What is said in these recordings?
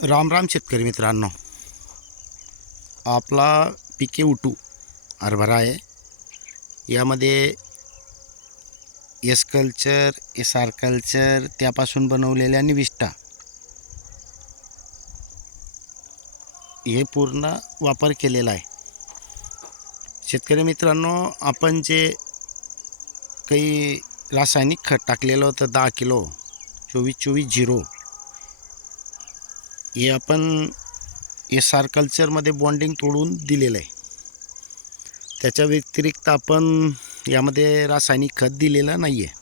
राम राम शेतकरी मित्रांनो. आपला पिके उटू हरभरा आहे. यामध्ये S culture S R culture त्यापासून बनवलेल्या विष्टा हे पूर्ण वापर केलेला आहे. शेतकरी मित्रांनो आपण जे काही रासायनिक खत टाकलेलं होतं दहा किलो चोवीस चोवीस झिरो हे आपण एस आर कल्चरमध्ये बॉन्डिंग तोडून दिलेलं आहे. त्याच्या व्यतिरिक्त आपण यामध्ये रासायनिक खत दिलेलं नाही आहे.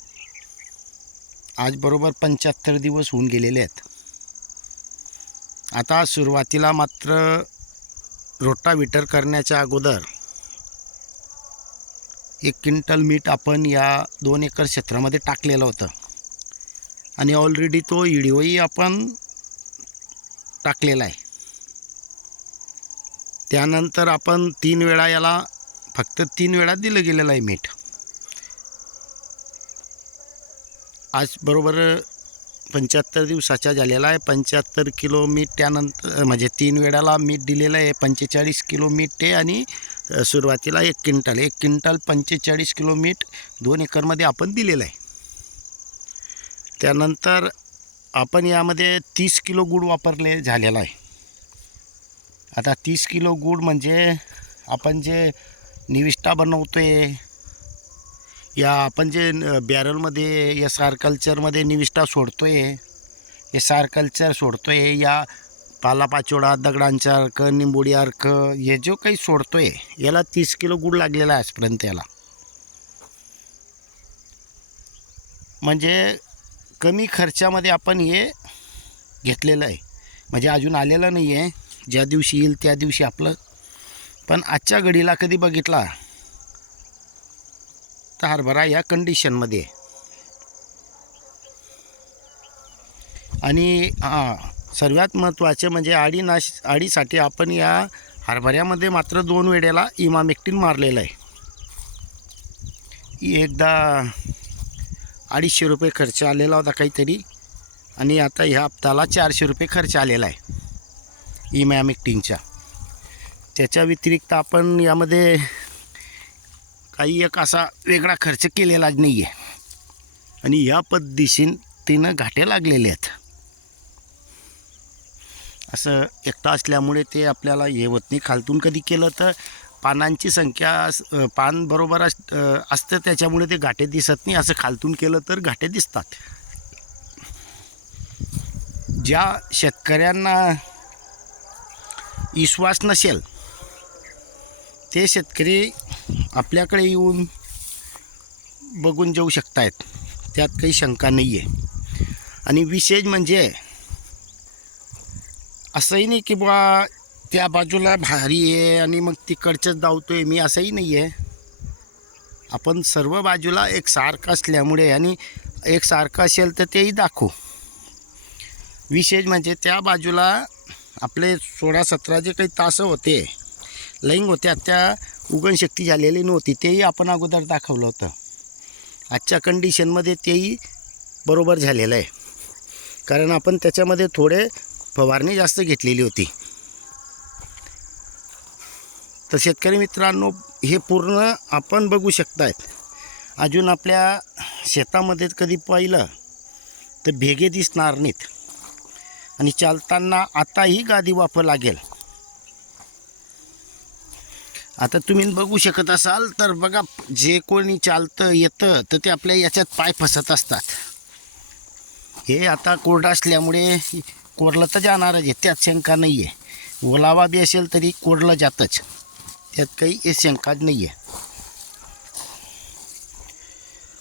आज बरोबर पंच्याहत्तर दिवस होऊन गेलेले आहेत. आता सुरुवातीला मात्र रोटाविटर करण्याच्या अगोदर एक क्विंटल मीठ आपण या दोन एकर क्षेत्रामध्ये टाकलेलं होतं. आणि ऑलरेडी तो इडिओही आपण टाकलेला आहे. त्यानंतर आपण तीन वेळा याला फक्त तीन वेळा दिलं गेलेलं आहे मीठ. आज बरोबर पंच्याहत्तर दिवसाचा झालेला आहे. पंच्याहत्तर किलो मीठ त्यानंतर म्हणजे तीन वेळाला मीठ दिलेलं आहे. पंचेचाळीस किलो मीठ ते आणि सुरुवातीला एक क्विंटल. एक क्विंटल पंचेचाळीस किलो मीठ दोन एकरमध्ये आपण दिलेलं आहे. त्यानंतर आपण यामध्ये तीस किलो गूळ वापरले झालेला आहे. आता तीस किलो गूळ म्हणजे आपण जे निविष्ठा बनवतो आहे या आपण जे बॅरलमध्ये या सारकल्चरमध्ये निविष्ठा सोडतो आहे हे सारकल्चर कल्चर सोडतो आहे या पालापाचोडा दगडांचा अर्क निंबोडी अर्क हे जो काही सोडतो आहे याला तीस किलो गूळ लागलेला आहे आजपर्यंत याला. म्हणजे कमी खर्चामध्ये आपण हे घेतलेलं आहे. म्हणजे अजून आलेलं नाही आहे. ज्या दिवशी येईल त्या दिवशी आपलं. पण आजच्या घडीला कधी बघितला? तर हरभरा या कंडिशनमध्ये आणि हां सर्वात महत्त्वाचे म्हणजे आडी नाश आडीसाठी आपण या हरभऱ्यामध्ये मात्र दोन वेळेला इमामेक्टिन मारलेलं आहे. एकदा अडीचशे रुपये खर्च आलेला होता काहीतरी. आणि आता ह्या हप्ताला चारशे रुपये खर्च आलेला आहे. इमॅमेक्टिनच्या त्याच्या व्यतिरिक्त आपण यामध्ये काही एक असा वेगळा खर्च केलेला नाही आहे आणि या पद्धतीशीन तिनं घाटे लागलेले आहेत. असं एकटा असल्यामुळे ते आपल्याला हे होत नाही. खालतून कधी केलं तर पानांची संख्या अस- पान बरोबर अस असतं त्याच्यामुळे ते घाटे दिसत नाही. असं खालतून केलं तर घाटे दिसतात. ज्या शेतकऱ्यांना विश्वास नसेल ते शेतकरी आपल्याकडे येऊन बघून जाऊ शकतायत. त्यात काही शंका नाही आहे आणि विशेष म्हणजे असंही नाही की बा त्या बाजूला भारी आहे आणि मग तिकडचंच धावतो आहे मी असंही नाही आहे. आपण सर्व बाजूला एक सारखं असल्यामुळे आणि एक सारखं असेल तर तेही दाखवू. विशेष म्हणजे त्या बाजूला आपले सोळा सतरा जे काही तास होते लैंग होत्या त्या उगणशक्ती झालेली नव्हती तेही आपण अगोदर दाखवलं होतं. आजच्या कंडिशनमध्ये तेही बरोबर झालेलं आहे. कारण आपण त्याच्यामध्ये थोडे फवारणी जास्त घेतलेली होती. तर शेतकरी मित्रांनो हे पूर्ण आपण बघू शकतायत अजून आपल्या शेतामध्ये कधी पाहिलं तर भेगे दिसणार नाहीत. आणि चालताना आताही गादी वापर लागेल. आता तुम्ही बघू शकत असाल तर बघा जे कोणी चालतं येतं तर ते आपल्या याच्यात पाय फसत असतात. हे आता कोरडं असल्यामुळे कोरलं तर जाणारच आहे त्यात शंका नाही आहे ओलावा बी असेल तरी कोरलं जातंच. यात काही हे शंकाच नाही आहे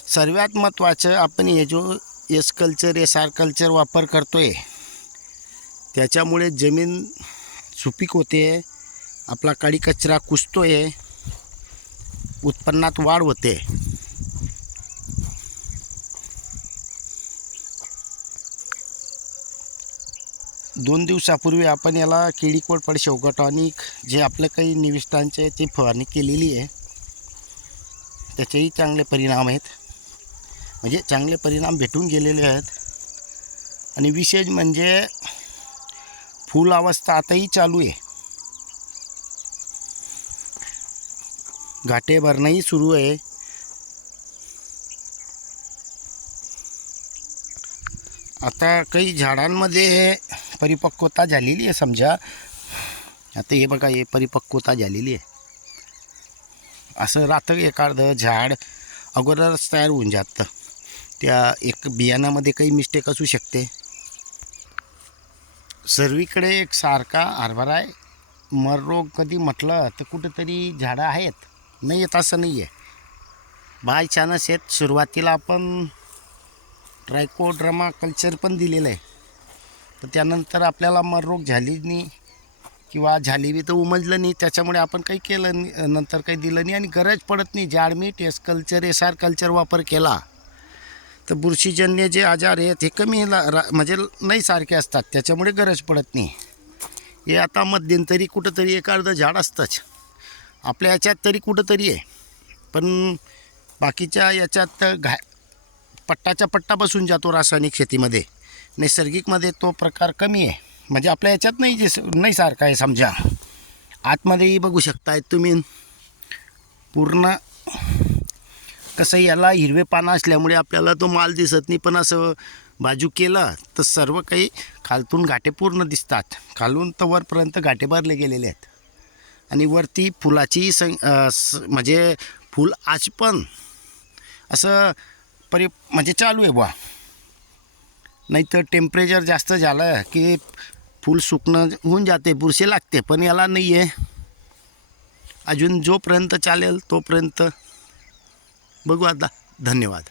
सर्वात महत्त्वाचं आपण हे जो S culture S R culture वापर करतो आहे त्याच्यामुळे जमीन सुपीक होते आपला काळी कचरा कुसतो आहे उत्पन्नात वाढ होते. दोन दिवसापूर्वी आपण याला केळी कोटपड शेवगटॉनिक जे आपलं काही निविष्ठांचे ती फवारणी केलेली आहे. त्याचेही चांगले परिणाम आहेत. म्हणजे चांगले परिणाम भेटून गेलेले आहेत. आणि विशेष म्हणजे फुल अवस्था आताही चालू आहे. घाटे भरणंही सुरू आहे. आता काही झाडांमध्ये परिपक्वता झालेली आहे समजा. आता हे बघा हे परिपक्वता झालेली आहे. असं राहतं एखादं झाड अगोदरच तयार होऊन जातं. त्या एक बियाणामध्ये काही मिस्टेक असू शकते. सर्वीकडे एक सारखा हरभरा आहे. मर रोग कधी म्हटलं तर कुठंतरी झाडं आहेत. नाही येत असं नाही आहे. बाय चान्स आहेत. सुरुवातीला आपण ट्रायकोड्रमा कल्चर पण दिलेलं आहे. तर त्यानंतर आपल्याला मर रोग झाली नाही किंवा झाली बी तर उमजलं नाही. त्याच्यामुळे आपण काही केलं नाही. नंतर काही दिलं नाही आणि गरज पडत नाही. जाडमीट S culture S R culture वापर केला तर बुरशीजन्य जे आजार आहेत हे कमी ला रा म्हणजे नाही सारखे असतात. त्याच्यामुळे गरज पडत नाही. हे आता मध्यंतरी कुठंतरी एक अर्धं झाड असतंच. आपल्या याच्यात तरी कुठंतरी आहे. पण बाकीच्या याच्यात तर घा पट्टाच्या पट्टा बसून जातो रासायनिक शेतीमध्ये. नैसर्गिकमध्ये तो प्रकार कमी आहे. म्हणजे आपल्या याच्यात नाही जे नाही सारखा आहे समजा. आतमध्येही बघू शकताय तुम्ही. पूर्ण कसं याला हिरवे पानं असल्यामुळे आपल्याला तो माल दिसत नाही. पण असं बाजू केलं तर सर्व काही खालतून घाटे पूर्ण दिसतात. खालून तर वरपर्यंत घाटे भरले गेलेले आहेत. आणि वरती फुलाची सं स- म्हणजे फुल आज पण असं परि म्हणजे चालू आहे बुवा. नाहीतर टेम्परेचर जास्त झालं की फूल सुकणं होऊन जाते बुरशी लागते पण याला नाही आहे अजून जोपर्यंत चालेल तोपर्यंत बघू आता. धन्यवाद.